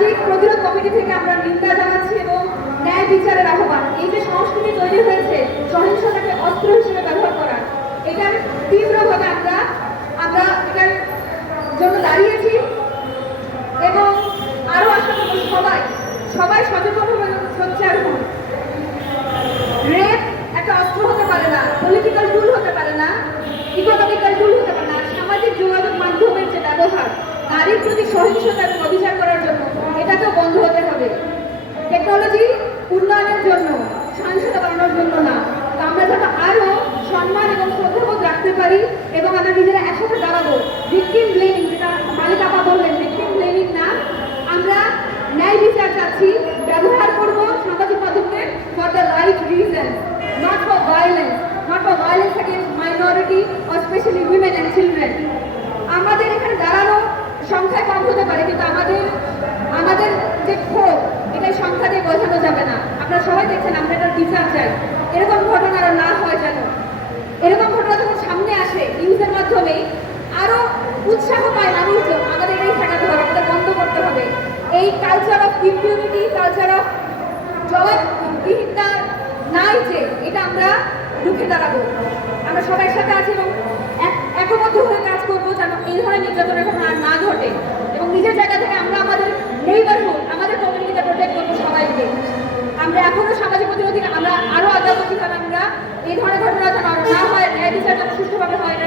সামাজিক প্রতিরোধ কমিটি থেকে আমরা নিন্দা জানাচ্ছি এবং ন্যায় বিচারের আহ্বান। এই যে সংস্কৃতি তৈরি হয়েছে, সহিংসতাকে অস্ত্র হিসেবে ব্যবহার করা, এটার তীব্রভাবে আমরা আমরা এটার জন্য দাঁড়িয়েছি এবং আরও আশা করব সবাই সবাই সচেতন সোচ্চার হন রেপ একটা অস্ত্র হতে পারে না পলিটিক্যাল টুল হতে পারে না ইকোনমিক্যাল টুল হতে পারে না, সামাজিক যোগাযোগ মাধ্যমের যে ব্যবহার, নারীর প্রতি সহিংসতাকে অভিযান করার জন্য উন্নয়নের জন্য, সহিংসতা বাড়ানোর জন্য না। আমরা যাতে আরও সম্মান এবং শ্রদ্ধাবোধ রাখতে পারি এবং আমরা নিজেরা একসাথে দাঁড়াবো। ভিকটিম ব্লেমিং যেটা মালিক আপা বললেন ভিকটিম ব্লেমিং না। আমরা ন্যায় বিচার চাচ্ছি, ব্যবহার করব সামাজিক মাধ্যমকে for the right reason not for violence not for violence against minority specially women and children আমাদের এখানে দাঁড়ানো সংখ্যায় কম হতে পারে, কিন্তু আমাদের আমাদের যে ক্ষোভ এটা সংখ্যা দিয়ে বোঝানো যাবে না আপনারা সবাই দেখছেন, আমরা এটা বিচার চাই। এরকম ঘটনা না হয় যেন। এরকম ঘটনা যখন সামনে আসে, নিউজের মাধ্যমে, আরও উৎসাহ পায় মানুষজন, আমাদের এই ঠেকাতে হবে, আমাদের বন্ধ করতে হবে। এই culture of impunity culture of জবাবদিহিতা নাই যে, এটা আমরা রুখে দাঁড়াবো। আমরা সবাই সাথে আছি এবং এক- একবদ্ধ হয়ে কাজ করব যেন এই ধরনের নির্যাতনের ঘটনা না ঘটে। এবং নিজের জায়গা থেকে আমরা আমাদের হবে হয়